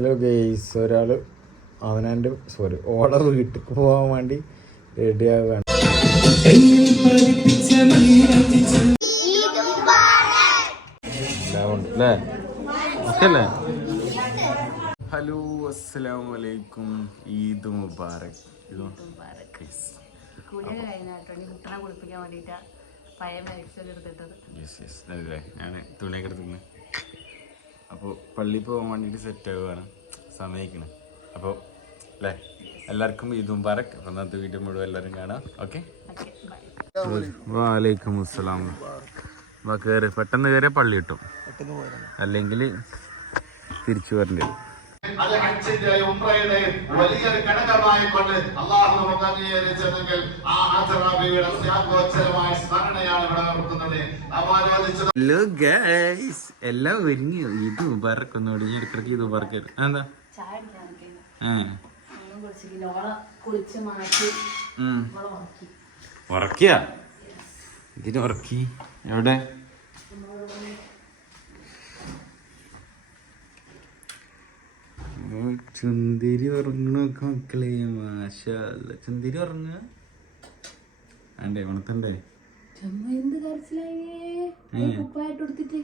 Hello guys ഒരാൾ അവനാന്റെ sorry order വീട്ടിൽ പോകാൻ വേണ്ടി റെഡിയാവുകയാണ് ഹലോ അസ്സലാം വലൈക്കും ഈദ് മുബാറക് ഞാൻ തുണിയൊക്കെ എടുത്തിരുന്നു അപ്പോൾ പള്ളിയിൽ പോകാൻ വേണ്ടിയിട്ട് സെറ്റ് ആവുകയാണ്. സമയിക്കണ്. അപ്പോൾ അല്ലേ എല്ലാവർക്കും ഇതും പറക്ക് അപ്പോൾ അന്നത്തെ വീഡിയോ മുഴുവൻ എല്ലാവരും കാണാം. ഓക്കെ? ഓക്കെ ബൈ വാലൈക്കും അസ്സലാം കയറി പെട്ടെന്ന് കയറിയ പള്ളി കിട്ടും. അല്ലെങ്കിൽ തിരിച്ചു വരണ്ടേ അത് ഹജ്ജിന്റെ ഉംറയുടെ വലിയൊരു ഘടകമായി കൊണ്ട് അള്ളാഹു നമുക്ക് അംഗീകരിച്ചതെങ്കിൽ ആ ആചറാബിയുടെ ത്യാഗോച്ചരമായ സ്മരണയാണ് ഇവിടെ ഓർക്കുന്നത് നാം ആലോചിച്ചത് ഹലോ ഗൈസ് എല്ലാം ഒരുങ്ങി. ഇത് ഈ എന്താ അടിക്കാൻ നിൽക്കുന്നു ആ ഒന്നും കുളിച്ചില്ല ഓളെ കുളിച്ച് മാറ്റി ഉം. ഓളെ ഉറക്കി ഉറക്കിയ ഇതിന് ഉറക്കി എവിടെ ഓ, ചുന്തിരി ഉറങ്ങണൊക്കെ മക്കളെ മാഷല്ല ചുന്തിരി ഉറങ്ങുക? അണ്ടേ ഉണത്തണ്ടേ അയ്യ കുപ്പായിട്ട് കൊടുത്തിട്ട്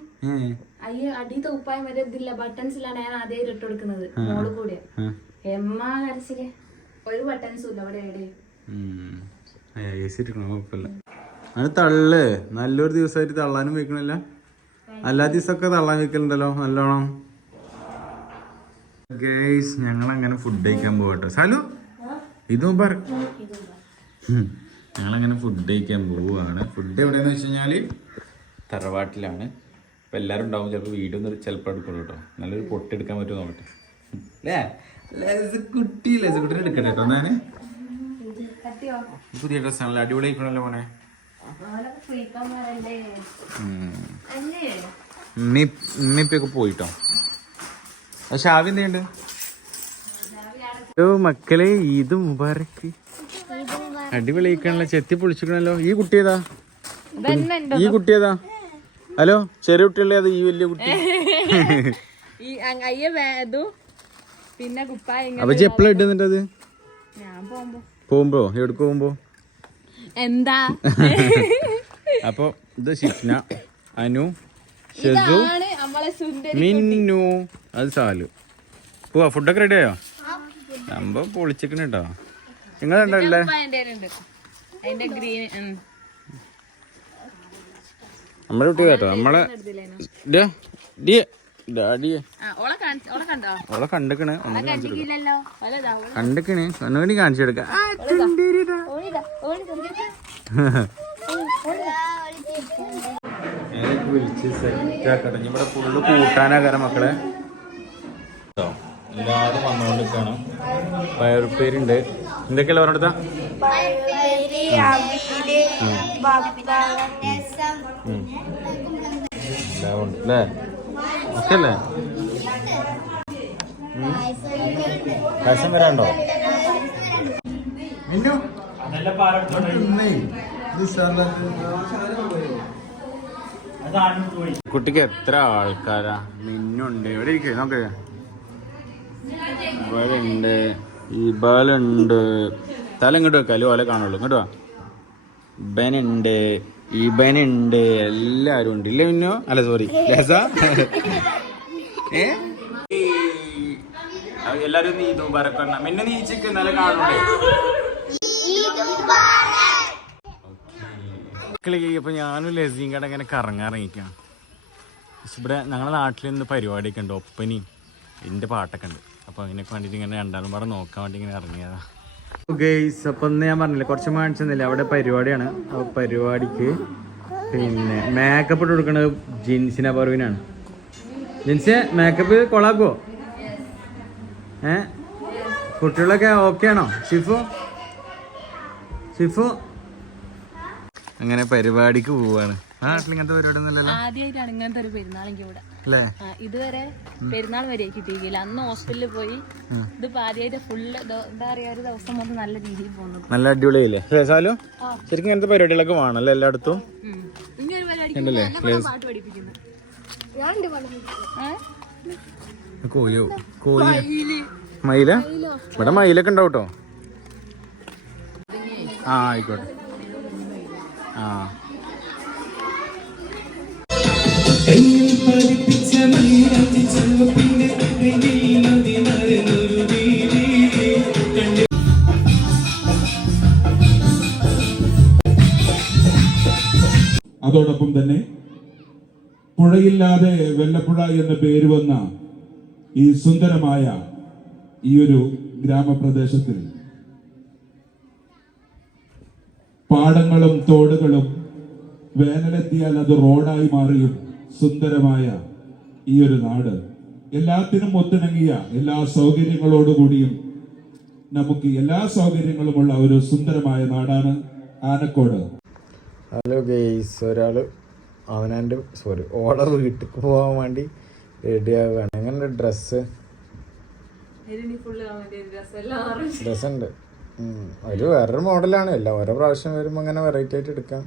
അയ്യ അടിയത്തെ കുപ്പായം വരെ ഇതില്ല. ബട്ടൺസിലാണ് ഞാൻ അതേ ഇട്ട് കൊടുക്കുന്നത് മോൾ കൂടെ. ആ. എമ്മ കരച്ചിൽ. ഒരു ബട്ടൺസും ഇല്ല എവിടെ അത് തള്ള്. നല്ലൊരു ദിവസമായിട്ട് തള്ളാനും വെക്കണില്ല എല്ലാ ദിവസമൊക്കെ തള്ളാൻ വെക്കലുണ്ടല്ലോ നല്ലോണം. ഗേസ് ഞങ്ങൾ അങ്ങനെ ഫുഡ് കഴിക്കാൻ പോകട്ടോ സാലു ഇതും പറ ഞങ്ങളങ്ങനെ ഫുഡ് കഴിക്കാൻ പോവുകയാണ് ഫുഡ് എവിടെയെന്ന് വെച്ച് കഴിഞ്ഞാൽ തറവാട്ടിലാണ് അപ്പം എല്ലാവരും ഉണ്ടാവും ചിലപ്പോൾ വീട് ഒന്ന് ചിലപ്പോൾ എടുക്കുള്ളൂ കേട്ടോ നല്ലൊരു പൊട്ടെടുക്കാൻ പറ്റുമോ നോക്കട്ടെ അല്ലേ കുട്ടി കുട്ടീനെ എടുക്കട്ടെ കേട്ടോ ഞാൻ പുതിയ ഡ്രസ്സാണല്ലോ അടിപൊളി ആയിക്കണല്ലോ മോനെ അല്ലേ ഉമ്മിപ്പൊക്കെ പോയിട്ടോ പക്ഷെ ആവി എന്തുണ്ട് ഓ മക്കളെ ഈദ് മുബാറക്ക് അടിപൊളിയിക്കണല്ലോ ചെത്തി പൊളിച്ചിക്കണല്ലോ. ഈ കുട്ടി ഏതാ? ഈ കുട്ടി ഏതാ? ഹലോ ചെറിയ കുട്ടിയല്ലേ അത്? ഈ വലിയ കുട്ടി. പിന്നെ അപ്പൊ എപ്പോഴാണ് ഇടുന്നിട്ടത് പോകുമ്പോ. എവിടെ എവിടേക്ക് പോകുമ്പോ? എന്താ? അപ്പൊ ഇത് ഷിഫ്ന അനു ഷെസു. മിന്നു. അത് സാലു. പോവാ ഫുഡൊക്കെ റെഡി ആയോ? സംഭവം പൊളിച്ചിക്കണ കേട്ടോ നിങ്ങൾ ഉണ്ടല്ലേ നമ്മളെ കുട്ടി കേട്ടോ. നമ്മളെ ഓളെ കണ്ടിക്കണ്. ഒന്നുകൂടി കാണിച്ചു കൊടുക്കാം. ഞാനൊക്കെ വിളിച്ച് സെറ്റ് ആക്കട്ടെ. ഇവിടെ ഫുള്ള് കൂട്ടാനാകാരം മക്കളെ. എല്ലാവരും വന്നുകൊണ്ടിരിക്കാണ് പയറുപ്പേരുണ്ട്. എന്തൊക്കെയല്ല പറഞ്ഞെടുത്താ പയറുപേര് അവിയൽ പപ്പടം രസം എല്ലാം ഉണ്ട് അല്ലേ? ഓക്കെ അല്ലേ പായസം വരാണ്ടോ മിന്നു. ഇത് ഉഷാറില്ലാത്ത- കുട്ടിക്ക് എത്ര ആൾക്കാരാ? മിന്നുണ്ട്. എവിടെ ഇരിക്കേ നോക്ക്. ഈ ബാലുണ്ട് ഇബലുണ്ട് തല ഇങ്ങോട്ട് വെക്കാലും ഓലെ കാണുള്ളൂ. ഇങ്ങോട്ട് വാ. ഇബനുണ്ട്. ഇബനുണ്ട്. എല്ലാരും ഉണ്ട്. ഇല്ലേ മിന്നു? അല്ല സോറി ലേസ? ഏ? എല്ലാരും നീ പറക്കണ്ണ മിന്നു നീച്ചിക്ക് നല്ല കാണുന്നുണ്ട്. മക്കളെ അപ്പൊ ഞാനും ലസീം കട ഇങ്ങനെ കറങ്ങാറങ്ങിക്കാം. പക്ഷെ ഇവിടെ ഞങ്ങളുടെ നാട്ടിൽ നിന്ന് പരിപാടിയൊക്കെ ഉണ്ട് ഒപ്പനയും എന്റെ പാട്ടൊക്കെ ഉണ്ട്. അപ്പോൾ അതിനൊക്കെ വേണ്ടിയിട്ട് ഇങ്ങനെ രണ്ടാളും പാടെ നോക്കാൻ വേണ്ടി ഇങ്ങനെ ഇറങ്ങിയതാ. ഗെയ്സ് അപ്പം ഒന്ന് ഞാൻ പറഞ്ഞില്ല കുറച്ച് കാണിച്ചെന്നില്ല അവിടെ പരിപാടിയാണ്. ആ പരിപാടിക്ക് പിന്നെ മേക്കപ്പ് ഇട്ട് കൊടുക്കുന്നത് ജിൻസിന പർവിനാണ് ജിൻസ് മേക്കപ്പ് കൊളാക്കുമോ ഏ? കുട്ടികളൊക്കെ ഓക്കെ ആണോ? ഷിഫു? ഷിഫു? അങ്ങനെ പരിപാടിക്ക് പോവാണ്. നാട്ടിൽ ഇങ്ങനത്തെ പരിപാടി ഒന്നുമില്ലല്ലോ ആദ്യമായിട്ടാണ് ഇങ്ങനത്തെ ഒരു പെരുന്നാൾ എനിക്ക് ഇവിടെ. അല്ലേ? ഇതുവരെ പെരുന്നാൾ വരെ കിട്ടിയില്ല അന്ന് ഹോസ്പിറ്റലിൽ പോയി ഇതിപ്പോ ആദ്യമായിട്ട് ഫുള്ള് എന്താ പറയാ ഒരു ദിവസം മൊത്തം നല്ല രീതിയിൽ പോകുന്നത് നല്ല അടിപൊളിയല്ലേ? സാലു? ശരിക്കും ഇങ്ങനത്തെ പരിപാടികളൊക്കെ വേണല്ലേ എല്ലായിടത്തും? ഉണ്ടല്ലേ? ഏ? കോഴിയോ മയില? ഇവിടെ മയിലൊക്കെ ഉണ്ടാവും കേട്ടോ. ആ ആയിക്കോട്ടെ. അതോടൊപ്പം തന്നെ പുഴയില്ലാതെ വെള്ളപ്പുഴ എന്ന പേര് വന്ന ഈ സുന്ദരമായ ഈ ഒരു ഗ്രാമപ്രദേശത്തിൽ പാടങ്ങളും തോടുകളും വേനലെത്തിയാൽ അത് റോഡായി മാറിയും സുന്ദരമായ ഈ ഒരു നാട് എല്ലാത്തിനും ഒത്തിണങ്ങിയ എല്ലാ സൗകര്യങ്ങളോടുകൂടിയും നമുക്ക് എല്ലാ സൗകര്യങ്ങളുമുള്ള ഒരു സുന്ദരമായ നാടാണ് ആനക്കോട്. ഹലോ ഗെയ്സ് ഒരാൾ അവനാന്റെ സോറി ഓർഡർ വീട്ടിൽ പോകാൻ വേണ്ടി റെഡിയാവുകയാണ് എങ്ങനെ ഡ്രസ്സ് ഡ്രസ് ഒരു വേറൊരു മോഡലാണ്. എല്ലാം ഓരോ പ്രാവശ്യം വരുമ്പോൾ അങ്ങനെ വെറൈറ്റി ആയിട്ട് എടുക്കാം.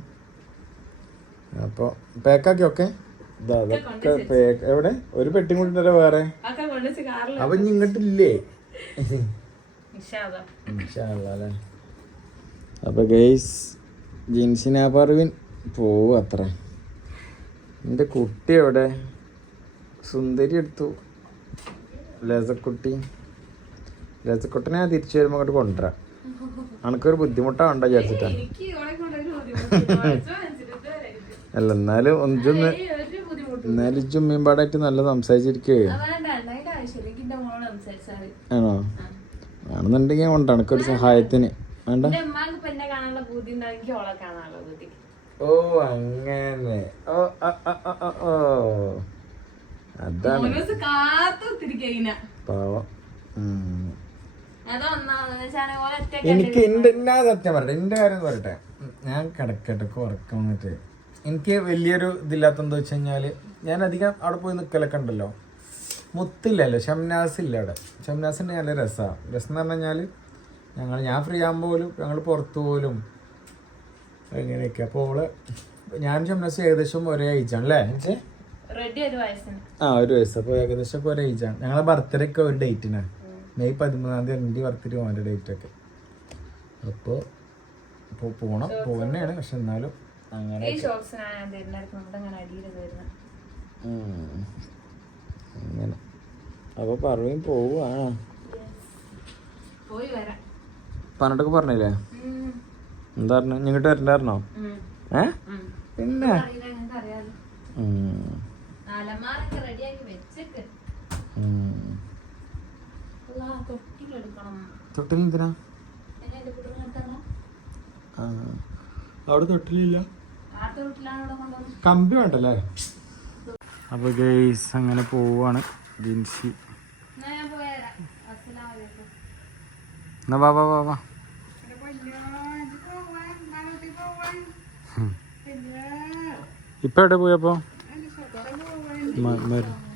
അപ്പോൾ പാക്കാക്കി ഓക്കെ അതൊക്കെ പാക്ക് എവിടെ? ഒരു പെട്ടി കൂടി ഉണ്ടല്ലോ വേറെ. അപ്പൊ ഇനി ഇങ്ങോട്ടില്ലേ? അല്ലേ? അപ്പൊ ഗെയ്സ് ജിൻസിന പർവിൻ പോവും അത്ര. എന്റെ കുട്ടി എവിടെ? സുന്ദരി എടുത്തു. ലസക്കുട്ടി. ലസക്കുട്ടനെ ഞാൻ തിരിച്ചു വരുമ്പോൾ അങ്ങോട്ട് കൊണ്ടുവരാം. അനക്കൊരു ബുദ്ധിമുട്ടാവണ്ട വിചാരിച്ചിട്ടാ. അല്ല എന്നാലും ഒന്നിച്ചൊന്ന് എന്നാലും ചുമ്മിയും പാടായിട്ട് നല്ല സംസാരിച്ചിരിക്കേ. ആണോ? ആണെന്നുണ്ടെങ്കിൽ ഉണ്ട് അനക്കൊരു സഹായത്തിന്. വേണ്ട. ഓ അങ്ങനെ. ഓ അതാണ്. പാവം. എനിക്ക് എന്റെ എല്ലാ സത്യം പറയട്ടെ. എന്റെ കാര്യം പറയട്ടെ. ഞാൻ കിടക്കട്ടെ ഉറക്കം വന്നിട്ട്. എനിക്ക് വലിയൊരു ഇതില്ലാത്ത എന്താ വെച്ച് കഴിഞ്ഞാൽ ഞാൻ അധികം അവിടെ പോയി നിൽക്കലൊക്കെ ഉണ്ടല്ലോ. മുത്തില്ലല്ലോ ഷംനാസ് ഇല്ല അവിടെ. ഷംനാസിന്റെ നല്ല രസമാണ് രസം എന്ന് പറഞ്ഞു കഴിഞ്ഞാൽ ഞങ്ങൾ ഞാൻ ഫ്രീ ആകുമ്പോൾ പോലും ഞങ്ങൾ പുറത്ത് പോലും അങ്ങനെയൊക്കെ അപ്പോൾ ഓൾ ഞാൻ ഷംനാസ് ഏകദേശം ഒരേ ഏജാണ് അല്ലേ? ആ ഒരു വയസ്സ്. അപ്പോൾ ഏകദേശം ഒക്കെ ഒരേ ഏജാണ് ഞങ്ങളെ ബർത്ത്ഡേ ഒക്കെ ഒരു ഡേറ്റിനാണ് മെയ് പതിമൂന്നാം തീയതി എന്റെ വർക്കിട്ട് പോകാന്റെ ഡേറ്റ് ഒക്കെ. അപ്പോൾ ഇപ്പോൾ പോകണം പോകുന്നതാണ് പക്ഷെ എന്നാലും അങ്ങനെ അങ്ങനെ അപ്പൊ അപ്പോൾ പറയും പോവാ പോയി വരാം. പറഞ്ഞിട്ടൊക്കെ പറഞ്ഞില്ലേ. എന്താ പറഞ്ഞു? ഇങ്ങോട്ട് വരണ്ടായിരുന്നോ. ഏ. പിന്നെ? റെഡിയാക്കി വെച്ചിട്ട് തൊട്ടിൽ എന്തിനാ. അവിടെ തൊട്ടിലില്ല. കമ്പി വേണ്ടല്ലേ? അപ്പോൾ ഗെയ്സ് അങ്ങനെ പോവാണ് ജിൻസി. എന്നാ വാ വാ വാ വാ. ഇപ്പൊ എവിടെ പോയപ്പോ മ-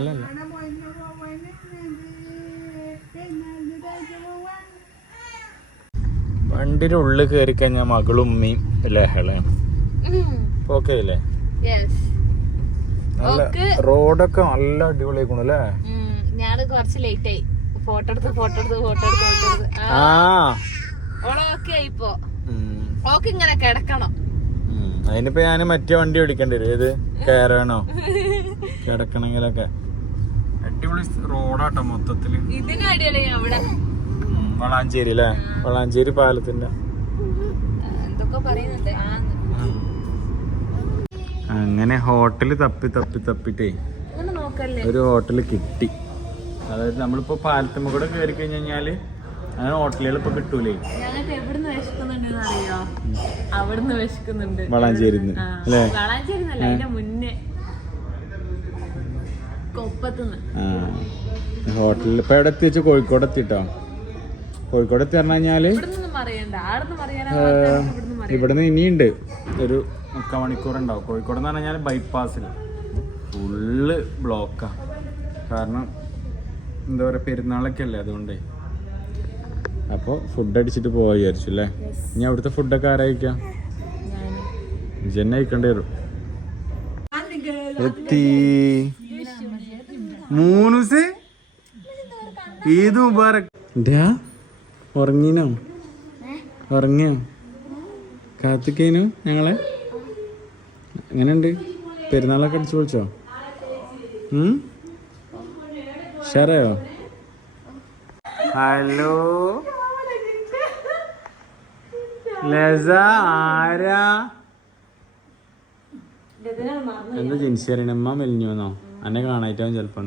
അല്ലല്ല വണ്ടിയുടെ ഉള്ളിൽ കയറി കഴിഞ്ഞാൽ മകളും ഉമ്മയും ലഹളയാണ് ഓക്കെ അല്ലേ? നല്ല. റോഡൊക്കെ നല്ല അടിപൊളിയായിക്കണു അല്ലേ? ഞാൻ കുറച്ച് ലേറ്റ് ആയി. ഫോട്ടോ എടുത്ത് ഫോട്ടോ എടുത്ത് ഫോട്ടോ എടുത്ത് ഫോട്ടോ എടുത്ത്. ആ. ഓളൊക്കെ ഇപ്പോ. ഓക്ക് ഇങ്ങനെ കിടക്കണം. അതിനിപ്പോ ഞാൻ മറ്റേ വണ്ടി ഓടിക്കേണ്ടി വരും. ഏത്? കയറണോ കിടക്കണെങ്കിലൊക്കെ. അടിപൊളി റോഡാട്ടോ മൊത്തത്തിൽ. ഇതിനും അവിടെ. വളാഞ്ചേരി അല്ലേ വളാഞ്ചേരി പാലത്തിന്റെ. അങ്ങനെ ഹോട്ടൽ തപ്പി തപ്പി തപ്പിട്ടേ ഒരു ഹോട്ടൽ കിട്ടി. അതായത് നമ്മളിപ്പോ പാലത്തുമ്പ കൂടെ കയറി കഴിഞ്ഞു കഴിഞ്ഞാൽ അങ്ങനെ ഹോട്ടലുകൾ ഇപ്പൊ കിട്ടൂലേ? വളാഞ്ചേരി. അല്ലേ വളാഞ്ചേരി എന്നല്ല അതിന്റെ മുന്നേ കൊപ്പത്തുനിന്ന് ആ ഹോട്ടലിൽ ഇപ്പൊ എവിടെ എത്തിച്ചു? കോഴിക്കോട് എത്തിട്ടോ? കോഴിക്കോട് എത്തി പറഞ്ഞു കഴിഞ്ഞാൽ? ഇവിടുന്ന് പറയാം ഇനിയുണ്ട്. ഒരു മുക്കാൽ മണിക്കൂർ ഉണ്ടാവും. കോഴിക്കോട് എന്ന് പറഞ്ഞു കഴിഞ്ഞാൽ ബൈപ്പാസിൽ ഫുള്ള് ബ്ലോക്കാ കാരണം എന്താ പറയുക പെരുന്നാളൊക്കെ അല്ലേ അതുകൊണ്ടേ. അപ്പോൾ ഫുഡ് അടിച്ചിട്ട് പോവാ വിചാരിച്ചു അല്ലേ? ഇനി അവിടുത്തെ ഫുഡൊക്കെ ആരായിക്കാം ഞാൻ. ജന്നെ കഴിക്കേണ്ടി വരും. എത്തി. മൂന്ന് ദിവസം ഈദ് മുബാറക്. ഡാ ഉറങ്ങിനോ? ഉറങ്ങിയോ? കാത്തിക്കേനു ഞങ്ങളെ? എങ്ങനെയുണ്ട്? പെരുന്നാളൊക്കെ അടിച്ചു പൊളിച്ചോ? ഷറയോ ഹലോ? ലസ ആരാ? എന്താ ജിൻസി അറിയണ അമ്മ എന്നെ. കാണായിട്ടാവും ചെലപ്പോ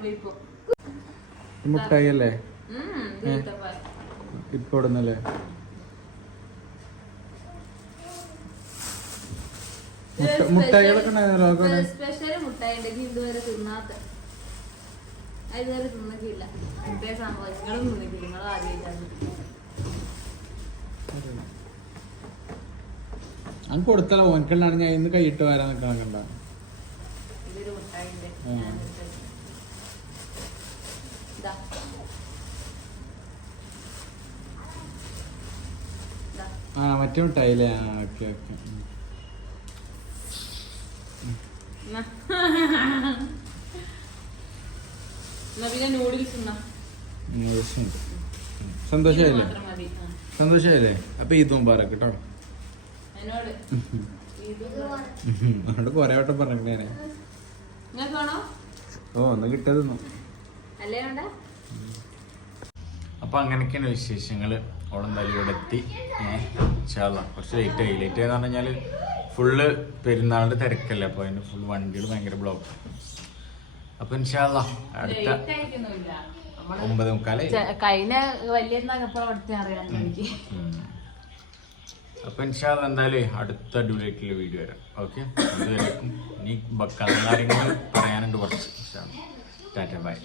പോയി ഇപ്പൊ. മുട്ടായി അല്ലേ ഇടുന്നല്ലേ? മുട്ടായികളൊക്കെ? സ്പെഷ്യൽ മുട്ടായി ഉണ്ടെങ്കിൽ ഇതുവരെ തിന്നാത്ത. അത് ഇതുവരെ തിന്നിട്ടില്ല. ഇപ്പേ സംഭവം നിങ്ങളും തിന്നിട്ടില്ല. നിങ്ങൾ ആദ്യമായിട്ടാണ് അങ്ങ് കൊടുത്തല്ല ഓനക്കണ്ടാണ് ഞാൻ ഇന്ന് കൈയിട്ട് വരാൻ നിൽക്കണം കണ്ട. ആ. മറ്റേ മുട്ടായില്ലേ ആ ഓക്കെ ഓക്കെ. നൂഡിൽസ് പിന്നെ നൂഡിൽസ് തിന്നാ? സന്തോഷമായില്ലേ. സന്തോഷമായില്ലേ അപ്പൊ ഈ മുബാറക്ക് കേട്ടോ എന്നോട്? കൊറേ വട്ടം പറഞ്ഞേ ഓ ഒന്ന് കിട്ടിയതെന്നു. അപ്പൊ അങ്ങനെയൊക്കെയാണ് വിശേഷങ്ങൾ ഓളം ഇവിടെ എത്തി. ഏഹ് കുറച്ച് ലേറ്റ് ആയി. ലേറ്റ് ആയെന്ന് പറഞ്ഞു കഴിഞ്ഞാൽ ഫുള്ള് പെരുന്നാളിന്റെ തിരക്കല്ലേ. അപ്പൊ അതിന്റെ ഫുൾ വണ്ടികൾ ഭയങ്കര ബ്ലോക്ക് അപ്പൊ ഇൻഷാല്ല അടുത്ത ഒമ്പത് മുക്കാൽ കഴിഞ്ഞ വലിയ എനിക്ക്. അപ്പൊ ഇൻഷാല്ല എന്തായാലും അടുത്ത അടിപൊളിയായിട്ടുള്ള വീഡിയോ വരാം. ഓക്കെ? ഇനി ബക്കാല പറയാനുണ്ട് കുറച്ച്. Tata bye.